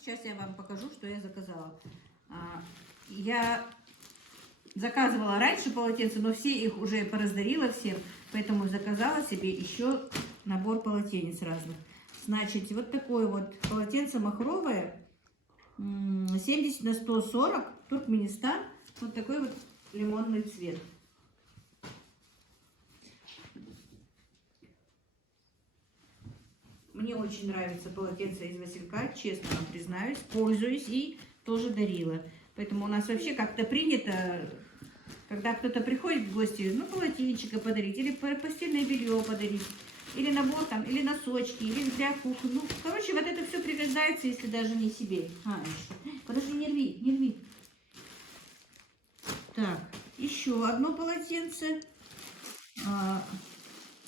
сейчас я вам покажу, что я заказала. Я заказывала раньше полотенца, но все их уже пораздарила всем, поэтому заказала себе еще набор полотенец разных. Значит, вот такое вот полотенце махровое, 70 на 140, Туркменистан, вот такой вот лимонный цвет. Мне очень нравится полотенце из Василька, честно вам признаюсь, пользуюсь и тоже дарила. Поэтому у нас вообще как-то принято, когда кто-то приходит в гости, ну, полотенчика подарить, или постельное белье подарить, или набор там, или носочки, или для кухни. Ну, короче, вот это все пригождается, если даже не себе. Подожди, не рви, не рви. Так, еще одно полотенце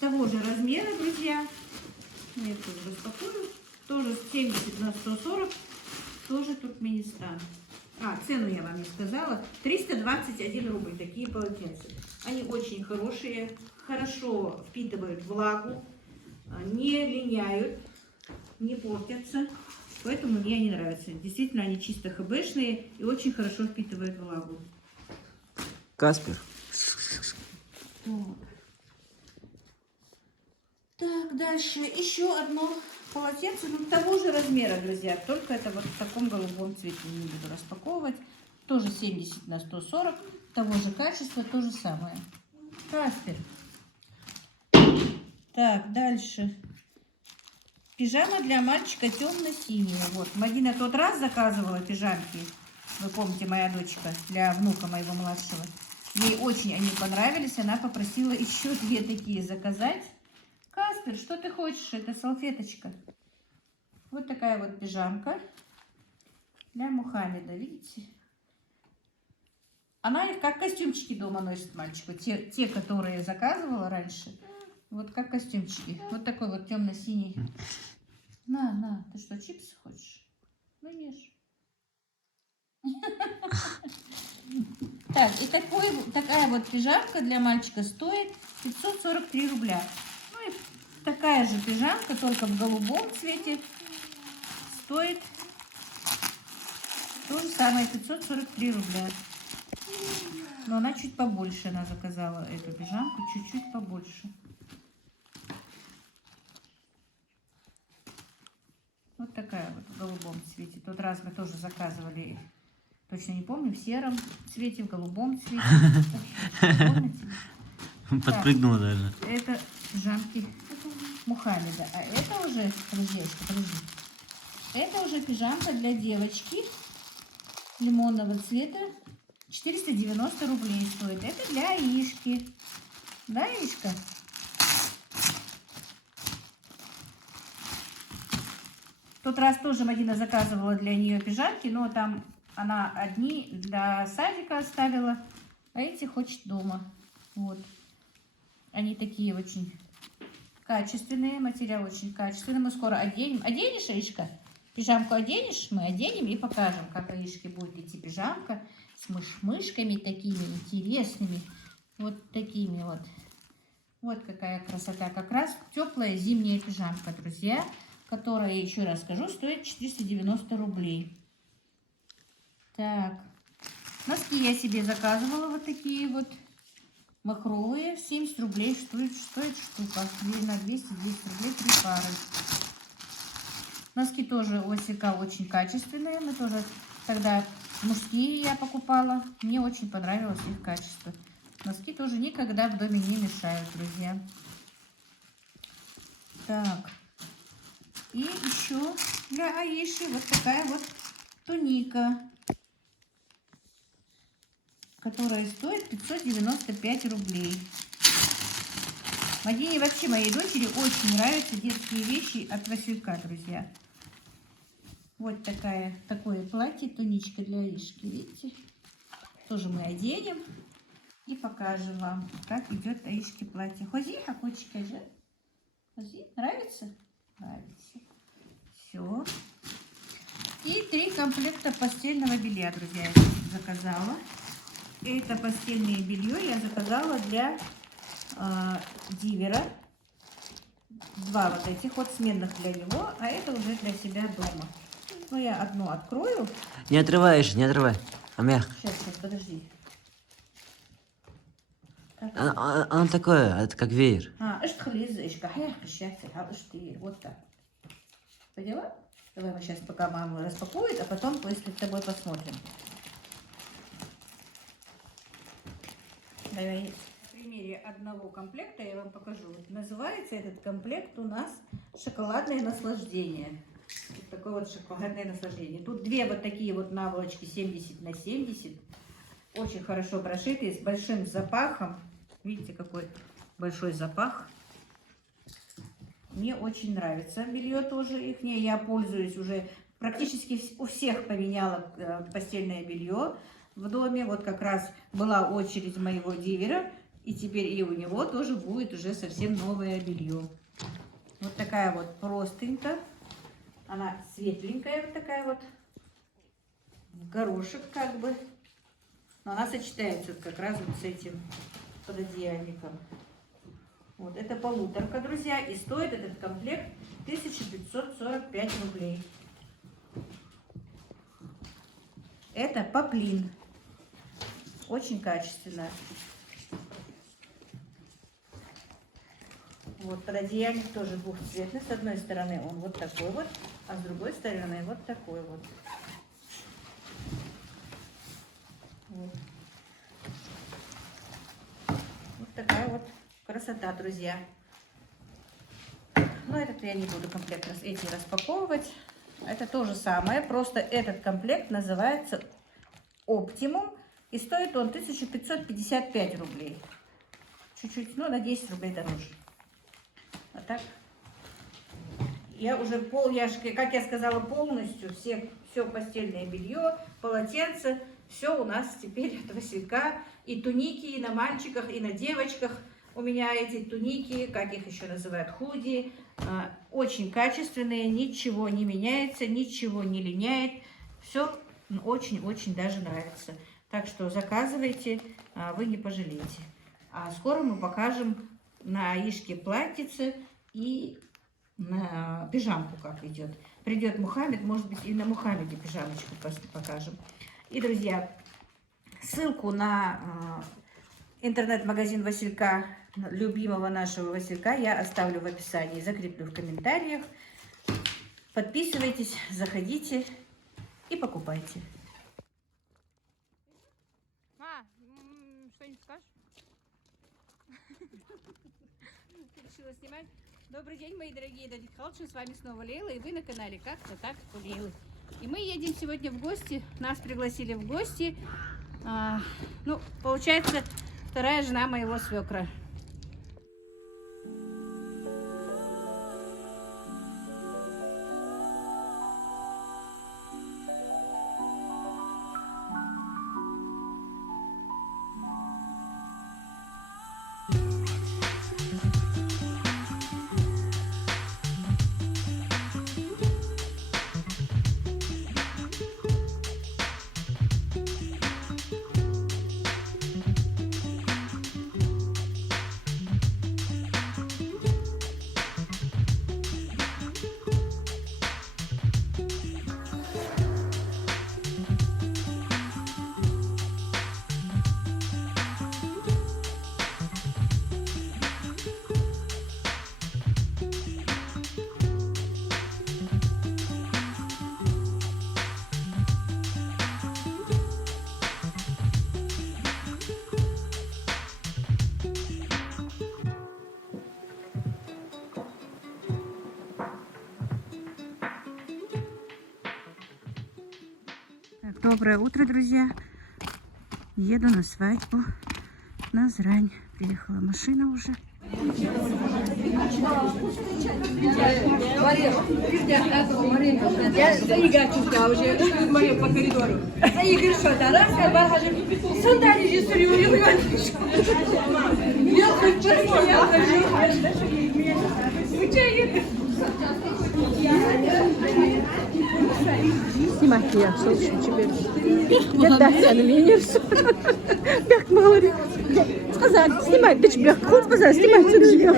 того же размера, друзья. Я тоже распакую. Тоже 70 на 140, тоже Туркменистан. Цену я вам не сказала. 321 рубль такие полотенца. Они очень хорошие, хорошо впитывают влагу, не линяют, не портятся. Поэтому мне они нравятся. Действительно, они чисто ХБшные и очень хорошо впитывают влагу. Каспер. Так, дальше еще одно полотенце, ну, того же размера, друзья, только это вот в таком голубом цвете, не буду распаковывать. Тоже 70 на 140, того же качества, то же самое. Каспер. Так, дальше. Пижама для мальчика темно-синяя. Вот, Мадина тот раз заказывала пижамки, вы помните, моя дочка, для внука моего младшего. Ей очень они понравились, она попросила еще 2 такие заказать. Каспер, что ты хочешь? Это салфеточка. Вот такая вот пижамка для Мухаммеда, видите? Она их как костюмчики дома носит мальчику. Те, которые заказывала раньше, вот как костюмчики. Вот такой вот темно-синий. На, ты что, чипсы хочешь? Ну, ешь. Так, и такая вот пижамка для мальчика стоит 543 рубля. Ну и такая же пижамка, только в голубом цвете, стоит то же самое, 543 рубля. Но она чуть побольше, она заказала эту пижамку, чуть-чуть побольше. Вот такая вот в голубом цвете. В тот раз мы тоже заказывали, точно не помню, в сером цвете, в голубом цвете. Помните? Подпрыгнула даже. Это пижамки Мухаммеда. А это уже, подожди. Это уже пижамка для девочки лимонного цвета. 490 рублей стоит. Это для Аишки. Да, Аишка? В тот раз тоже Мадина заказывала для нее пижамки, но там она одни для садика оставила, а эти хочет дома. Вот. Они такие очень качественные, материал очень качественный. Мы скоро оденем. Оденешь, Аишка? Пижамку оденешь? Мы оденем и покажем, как Аишке будет идти пижамка с мышками такими интересными. Вот такими вот. Вот какая красота. Как раз теплая зимняя пижамка, друзья, которая, еще раз скажу, стоит 490 рублей. Так. Носки я себе заказывала вот такие вот. Махровые, 70 рублей стоит штука. На 200 рублей 3 пары. Носки тоже у Василька очень качественные. Мы тоже, когда мужские я покупала, мне очень понравилось их качество. Носки тоже никогда в доме не мешают, друзья. Так. И еще для Аиши вот такая вот туника, которая стоит 595 рублей. Мадине, вообще моей дочери, очень нравятся детские вещи от Василька, друзья. Вот такое платье, туничка для Аишки, видите? Тоже мы оденем и покажем вам, как идет Аишке платье. Хози, хакочка же. Хози, нравится? Нравится. Все. И 3 комплекта постельного белья, друзья, я заказала. Это постельное белье я заказала для Дивера. 2 вот этих вот сменных для него, а это уже для себя дома. но я одну открою. Не отрываешь, не отрывай. А мягко. Сейчас, подожди. Так. Оно такое, это как веер. Вот так. Поняла? Давай мы сейчас пока мама распакует, а потом после с тобой посмотрим. Давай. На примере одного комплекта я вам покажу. Вот называется этот комплект у нас «Шоколадное наслаждение». Вот такое вот шоколадное наслаждение. Тут две вот такие вот наволочки 70 на 70. Очень хорошо прошитые, с большим запахом. Видите, какой большой запах. Мне очень нравится белье тоже их. Я пользуюсь уже практически у всех, поменяла постельное белье в доме. Вот как раз была очередь моего дилера. И теперь и у него тоже будет уже совсем новое белье. Вот такая вот простынька. Она светленькая вот такая вот. В горошек как бы. Но она сочетается как раз вот с этим пододеяльником. Вот, это полуторка, друзья, и стоит этот комплект 1545 рублей. Это поплин. Очень качественно. Вот, пододеяльник тоже двухцветный. С одной стороны он вот такой вот, а с другой стороны вот такой вот. Вот. Вот такая вот красота, друзья. Но этот я не буду комплект эти распаковывать. Это то же самое, просто этот комплект называется Оптимум. И стоит он 1555 рублей. Чуть-чуть, ну, на 10 рублей дороже. А так, я уже как я сказала, полностью все постельное белье, полотенце, все у нас теперь от Василька. И туники, и на мальчиках, и на девочках. У меня эти туники, как их еще называют, худи, очень качественные, ничего не меняется, ничего не линяет. Все очень-очень даже нравится. Так что заказывайте, вы не пожалеете. А скоро мы покажем на Аишке платьице и на пижамку как идет. Придет Мухаммед, может быть, и на Мухаммеде пижамочку покажем. И, друзья, ссылку на интернет-магазин Василька, любимого нашего Василька, я оставлю в описании, закреплю в комментариях. Подписывайтесь, заходите и покупайте. Что-нибудь скажешь? Решила снимать. Добрый день, мои дорогие Дадик Халчи, с вами снова Лейла, и вы на канале Как-то так у Лейлы. И мы едем сегодня в гости, нас пригласили в гости, ну, получается, вторая жена моего свекра. Доброе утро, друзья. Еду на свадьбу на Назрань. Приехала машина уже. Снимать я, слушай, теперь. Когда sen beğenirsin. Bak mağarı. Сказать, снимать, ты тебя худ сказать, снимать, ты тебя.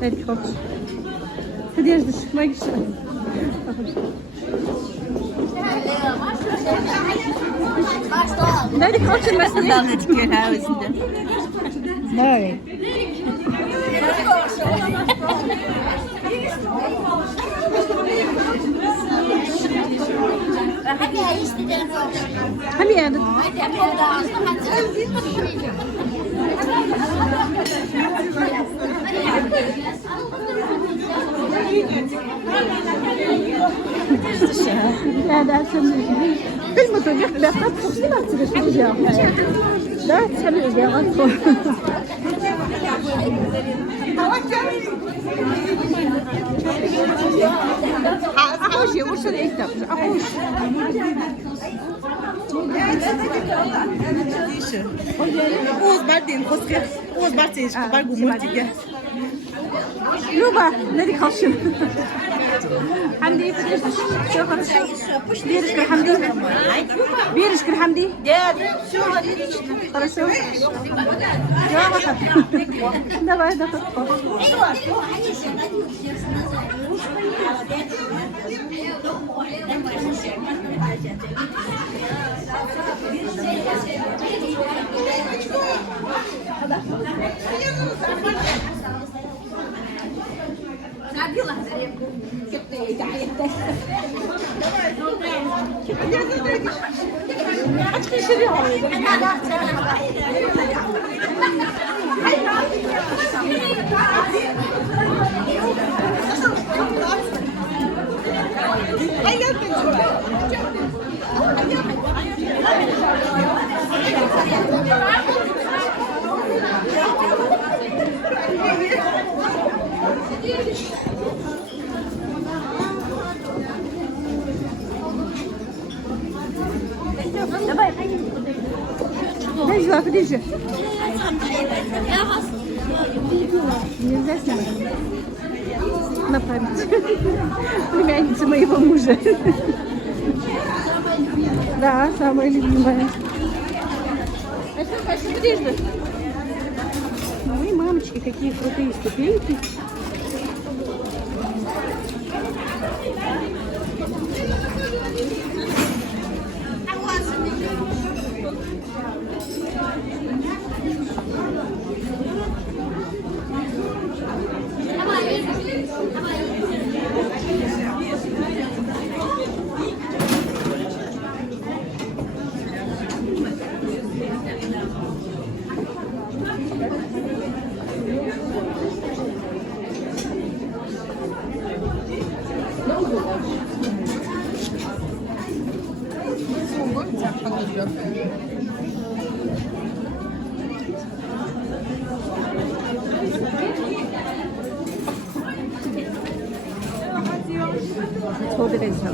Hadi koş. Hadi Ejder, çıkmaya gideceğim. Hadi koşun ben Давай. Hadi yani. لا ده عشان كلمة وجهت لا تخص لا تخص لا تخلي إجابات أخوشي وش اللي يكتب أخوش Oğuz Bartın, Kosker. Oğuz Bartın, Bargu Multiga. Люба, نادي خشن حمدي بيرشكر حمدي بيرشكر حمدي хорошо давай давай Давай, дай сюда, подержи. Нельзя снимать. На память. Племянница моего мужа. Да, самая любимая. А что, Саша, подержи. Ой, мамочки, какие крутые ступеньки.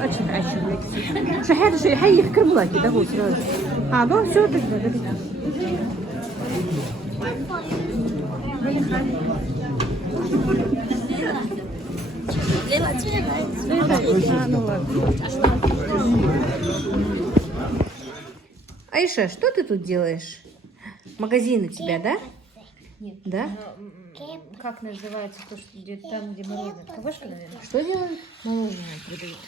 Açın, açın. Şu her şey, hayır, kırmızı ki de bu sırada. Ha, bu şu da böyle. Айша, что ты тут делаешь? Магазин у тебя, да? Нет. Да? Как называется то, что где там, где мороженое? Кафешка, наверное? Что делают? Мороженое продают.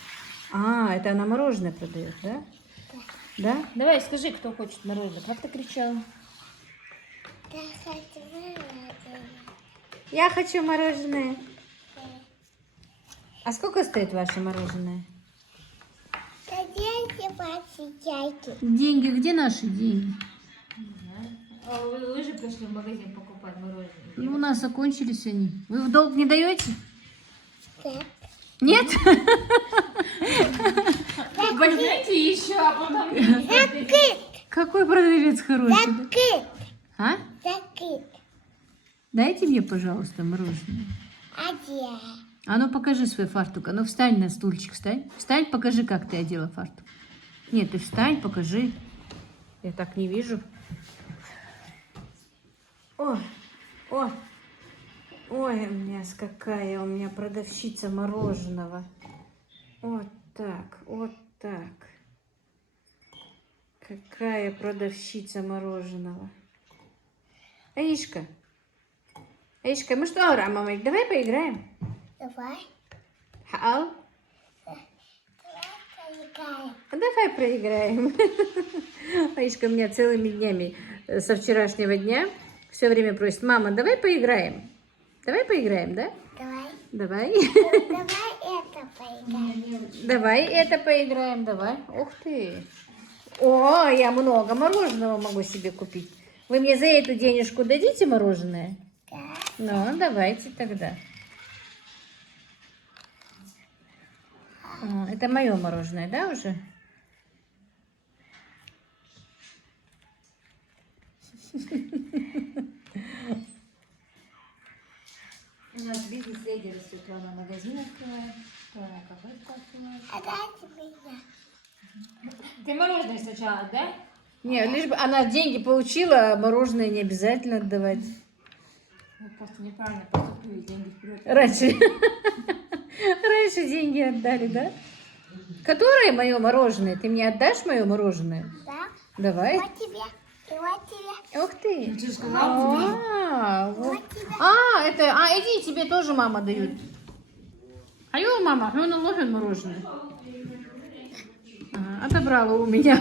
А, это она мороженое продает, да? Да? Давай, скажи, кто хочет мороженое. Как ты кричала? Я хочу мороженое. А сколько стоит ваше мороженое? Деньги, где наши деньги? А вы же пришли в магазин покупать мороженое. Ну, у нас закончились они. Вы в долг не даете? Нет? Возьмите еще, а потом... Какой продавец хороший? А? Дайте мне, пожалуйста, мороженое. А ну покажи свой фартук. А ну встань на стульчик, встань. Встань, покажи, как ты одела фартук. Нет, ты встань, покажи. Я так не вижу. О, о, ой, какая у меня продавщица мороженого. Вот так, вот так. Какая продавщица мороженого. Аишка, Аишка, мы что играем, мама? Давай поиграем. Давай. Хау? Давай проиграем. Аишка у меня целыми днями со вчерашнего дня все время просит: мама, давай поиграем. Давай поиграем, да? Давай. Давай. Давай это поиграем. Давай это поиграем, давай. Ух ты. О, я много мороженого могу себе купить. Вы мне за эту денежку дадите мороженое? Да. Ну, давайте тогда. Это мое мороженое, да, уже? У нас бизнес-леди растет, она магазин открывает, она кафешку открывает. А дайте меня. Ты мороженое сначала, да? Не, лишь бы она деньги получила, а мороженое не обязательно отдавать. Вы просто неправильно поступили, деньги вперед. Раньше деньги отдали, да? Которое мое мороженое? Ты мне отдашь мое мороженое? Да. Давай. Вот тебе. И вот тебе. Ух ты. Ты же сказала тебе. Вот. Иди, тебе тоже мама дают. Алло, мама, ну наложен мороженое. Отобрала у меня.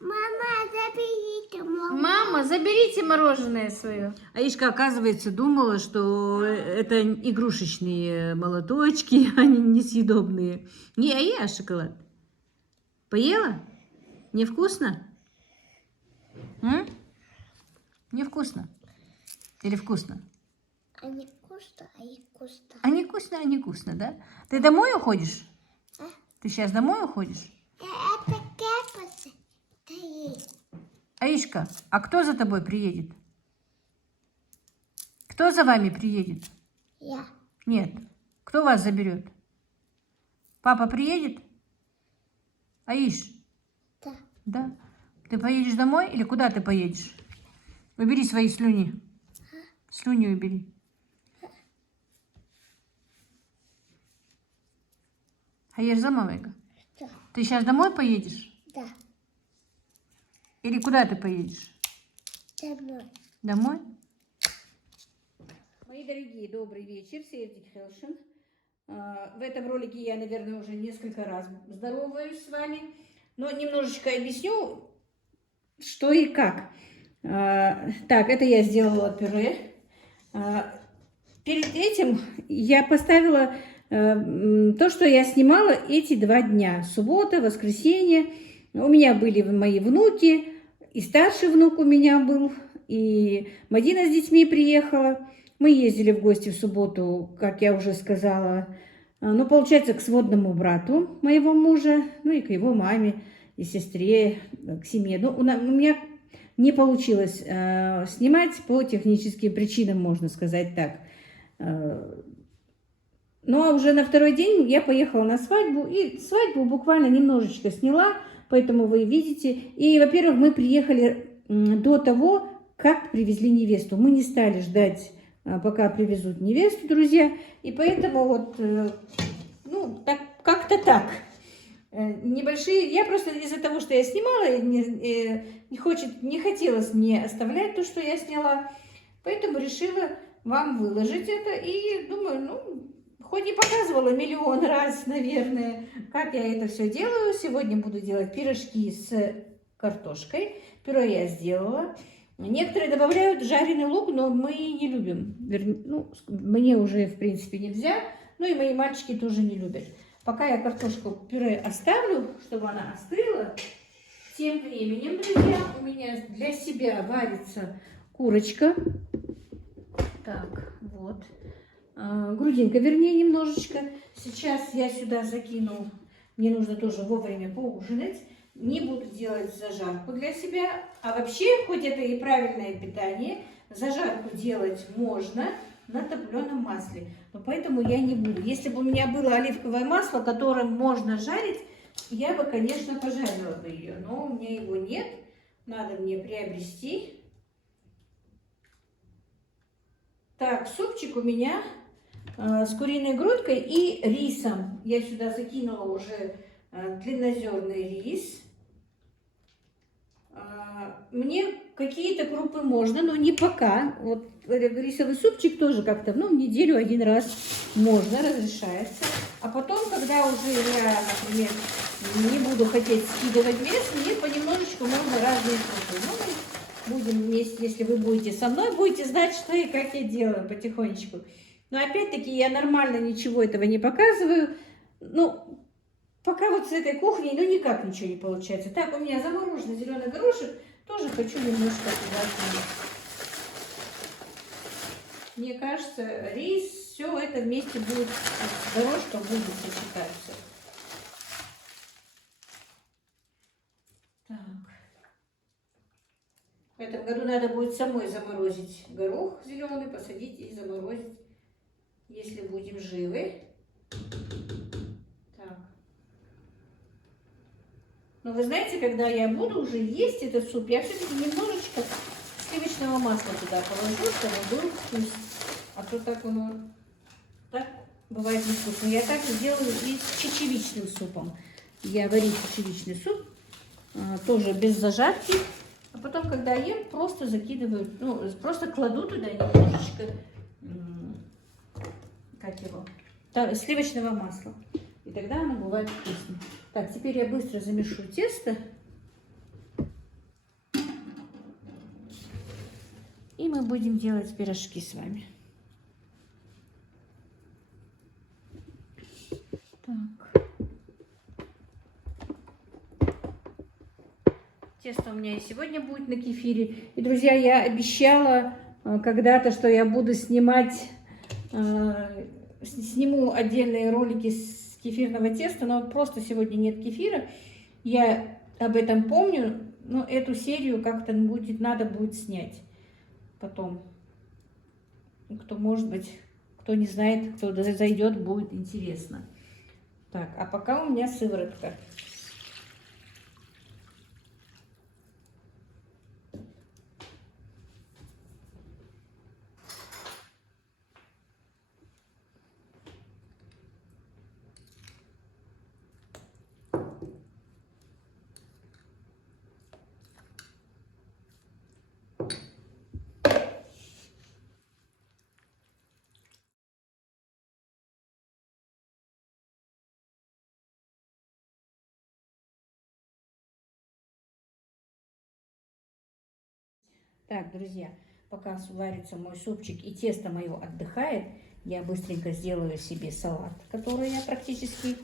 Мама, заберите мой. Мама, заберите мороженое свое. Аишка, оказывается, думала, что это игрушечные молоточки, они несъедобные. Не, а я шоколад. Поела? Невкусно? Невкусно? Или вкусно? Они вкусно, а их вкусно. А не вкусно, да? Ты домой уходишь? А? Ты сейчас домой уходишь? Это кепасы. Да есть. Аишка, а кто за тобой приедет? Кто за вами приедет? Я. Нет. Кто вас заберет? Папа приедет? Аиш? Да. Да. Ты поедешь домой или куда ты поедешь? Убери свои слюни. Слюни убери. Hayır мамайка. Да. Ты сейчас домой поедешь? Да. Или куда ты поедешь? Домой. Домой? Мои дорогие, добрый вечер. Севдик Хелшин. В этом ролике я, наверное, уже несколько раз здороваюсь с вами. Но немножечко объясню, что и как. Так, это я сделала пюре. Перед этим я поставила то, что я снимала эти 2 дня. Суббота, воскресенье. У меня были мои внуки. И старший внук у меня был. И Мадина с детьми приехала. Мы ездили в гости в субботу, как я уже сказала. Ну, получается, к сводному брату моего мужа. Ну, и к его маме, и сестре, к семье. Ну, у меня не получилось снимать по техническим причинам, можно сказать так. Ну, а уже на второй день я поехала на свадьбу, и свадьбу буквально немножечко сняла, поэтому вы видите. И, во-первых, мы приехали до того, как привезли невесту. Мы не стали ждать, пока привезут невесту, друзья, и поэтому вот, ну, так, как-то так. Небольшие, я просто из-за того, что я снимала, не хотелось мне оставлять то, что я сняла, поэтому решила вам выложить это, и думаю, ну, хоть и показывала миллион раз, наверное, как я это все делаю. Сегодня буду делать пирожки с картошкой. Пюре я сделала. Некоторые добавляют жареный лук, но мы не любим. Ну, мне уже, в принципе, нельзя. Ну и мои мальчики тоже не любят. Пока я картошку пюре оставлю, чтобы она остыла, тем временем, друзья, у меня для себя варится курочка. Так, вот. Грудинка, вернее, немножечко. Сейчас я сюда закину. Мне нужно тоже вовремя поужинать. Не буду делать зажарку для себя. А вообще, хоть это и правильное питание, зажарку делать можно на топленом масле. Но поэтому я не буду. Если бы у меня было оливковое масло, которым можно жарить, я бы, конечно, пожарила бы ее. Но у меня его нет. Надо мне приобрести. Так, супчик у меня с куриной грудкой и рисом. Я сюда закинула уже длиннозерный рис. Мне какие-то крупы можно, но не пока. Вот рисовый супчик тоже как-то, ну, в неделю один раз можно, разрешается. А потом, когда уже я, например, не буду хотеть скидывать вес, мне понемножечку можно разные крупы. Ну, мы будем вместе, если вы будете со мной, будете знать, что и как я делаю потихонечку. Но опять-таки я нормально ничего этого не показываю. Ну, пока вот с этой кухней, ну, никак ничего не получается. Так, у меня замороженный зеленый горошек. Тоже хочу немножко туда кинуть. Мне кажется, рис, все это вместе будет, горошка будет сочетаться. Так. В этом году надо будет самой заморозить горох зеленый, посадить и заморозить, если будем живы. Так. Но вы знаете, когда я буду уже есть этот суп, я все-таки немножечко сливочного масла туда положу, чтобы был вкус. А то так оно, так бывает невкусно. Я так сделаю и с чечевичным супом. Я варю чечевичный суп, тоже без зажарки. А потом, когда ем, просто закидываю, ну, просто кладу туда немножечко, как его, сливочного масла. И тогда оно бывает вкусно. Так, теперь я быстро замешу тесто. И мы будем делать пирожки с вами. Так. Тесто у меня и сегодня будет на кефире. И, друзья, я обещала когда-то, что я буду снимать, сниму отдельные ролики с кефирного теста, но просто сегодня нет кефира. Я об этом помню, но эту серию как-то надо будет снять потом. Кто, может быть, кто не знает, кто зайдет, будет интересно. Так, а пока у меня сыворотка. Так, друзья, пока варится мой супчик и тесто мое отдыхает, я быстренько сделаю себе салат, который я практически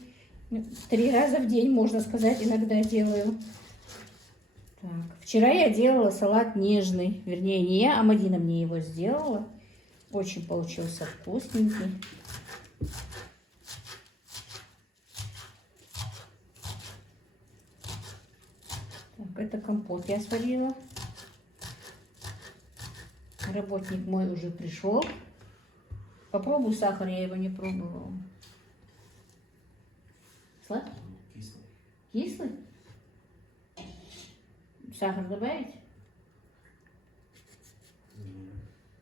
3 раза в день, можно сказать, иногда делаю. Так, вчера я делала салат нежный, вернее, не я, а Мадина мне его сделала. Очень получился вкусненький. Так, это компот я сварила. Работник мой уже пришел. Попробуй сахар, я его не пробовала. Сладкий? Кислый. Кислый? Сахар добавить?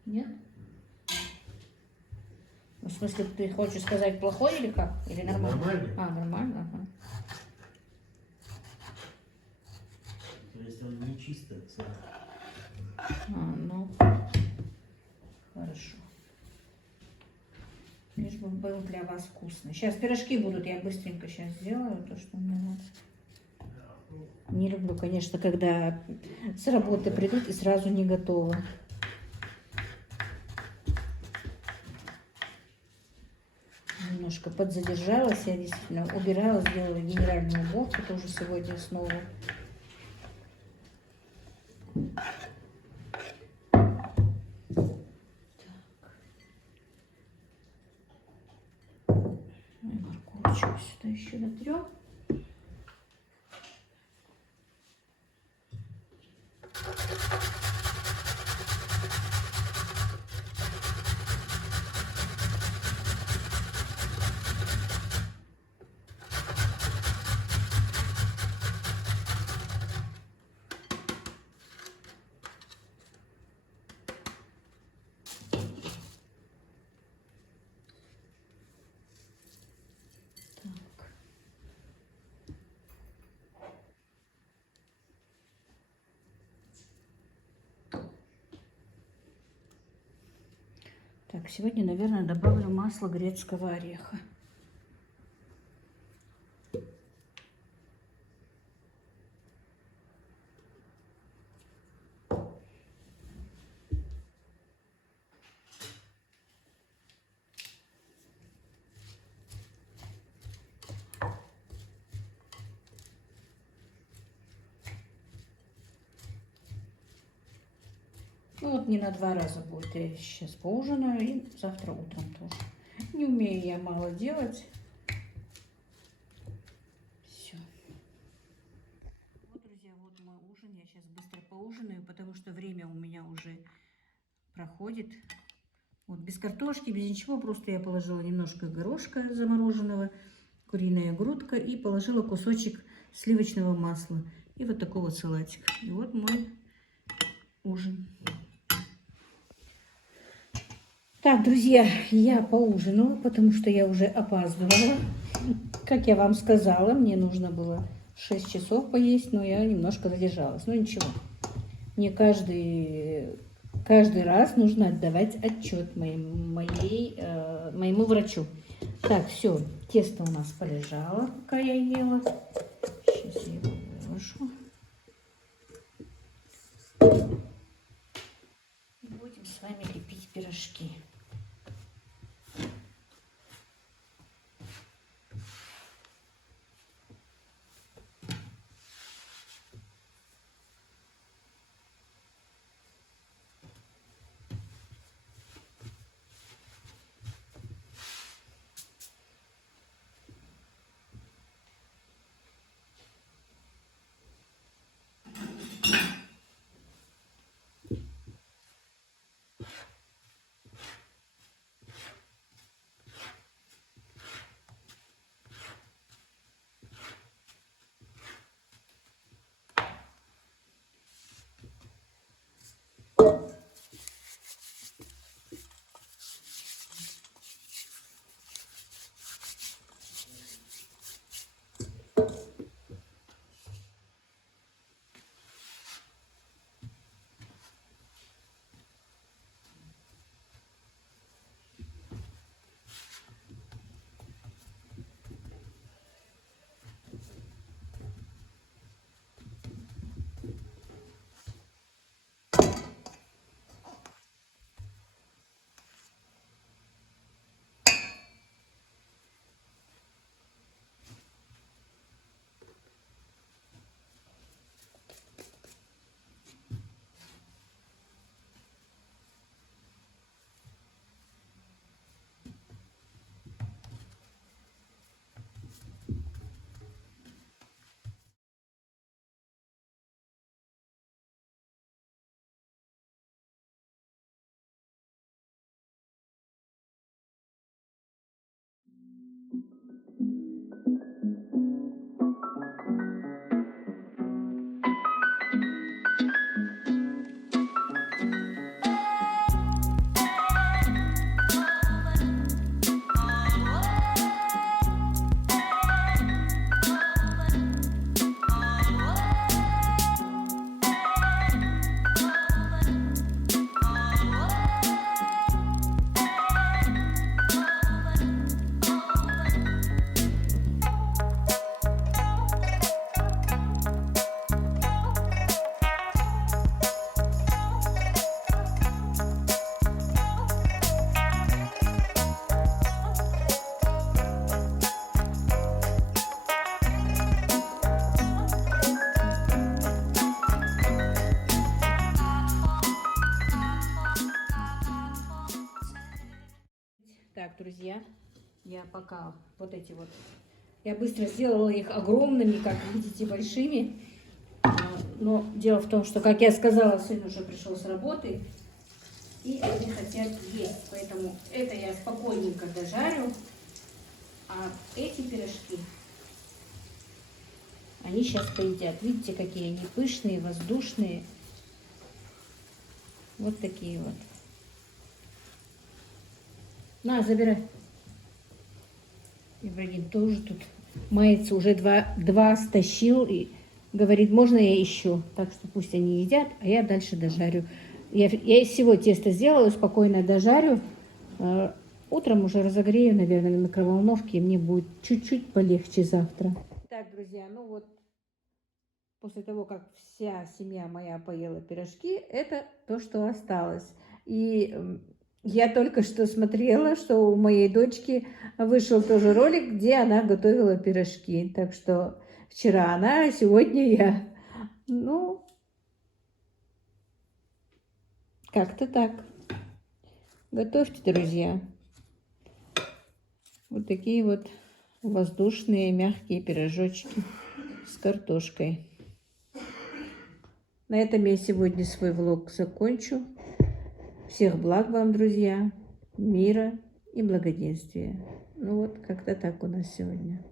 Нет? Ну, в смысле, ты хочешь сказать плохой или как? Или нормально? Нормально. А, нормально, ага. То есть он не чисто сахар. Ну, хорошо. Лишь бы был для вас вкусный. Сейчас пирожки будут, я быстренько сейчас сделаю то, что мне надо. Не люблю, конечно, когда с работы придут и сразу не готово. Немножко подзадержалась, я действительно убирала, сделала генеральную уборку тоже сегодня снова. Морковочку сюда еще натрем. Так, сегодня, наверное, добавлю масло грецкого ореха. Ну вот не на 2 раза будет. Я сейчас поужинаю и завтра утром тоже. Не умею я мало делать. Все. Вот, друзья, вот мой ужин. Я сейчас быстро поужинаю, потому что время у меня уже проходит. Вот без картошки, без ничего. Просто я положила немножко горошка замороженного, куриная грудка и положила кусочек сливочного масла. И вот такой вот салатик. И вот мой ужин. Так, друзья, я поужинала, потому что я уже опаздывала. Как я вам сказала, мне нужно было 6 часов поесть, но я немножко задержалась. Но ничего, мне каждый раз нужно отдавать отчет моему врачу. Так, все, тесто у нас полежало, пока я ела. Сейчас я его выложу. И будем с вами лепить пирожки. Так, друзья, я пока вот эти вот, я быстро сделала их огромными, как видите, большими. Но дело в том, что, как я сказала, сын уже пришел с работы, и они хотят есть. Поэтому это я спокойненько дожарю. А эти пирожки, они сейчас поедят. Видите, какие они пышные, воздушные. Вот такие вот. На, забирай. Ибрагим тоже тут мается, уже два стащил и говорит, можно я еще? Так что пусть они едят, а я дальше дожарю. Я из всего теста сделаю, спокойно дожарю, Утром уже разогрею, наверное, в микроволновке, и мне будет чуть-чуть полегче завтра. Так, друзья, ну вот, после того, как вся семья моя поела пирожки, это то, что осталось. И я только что смотрела, что у моей дочки вышел тоже ролик, где она готовила пирожки. Так что вчера она, а сегодня я. Ну, как-то так. Готовьте, друзья. Вот такие вот воздушные мягкие пирожочки с картошкой. На этом я сегодня свой влог закончу. Всех благ вам, друзья, мира и благоденствия. Ну вот, как-то так у нас сегодня.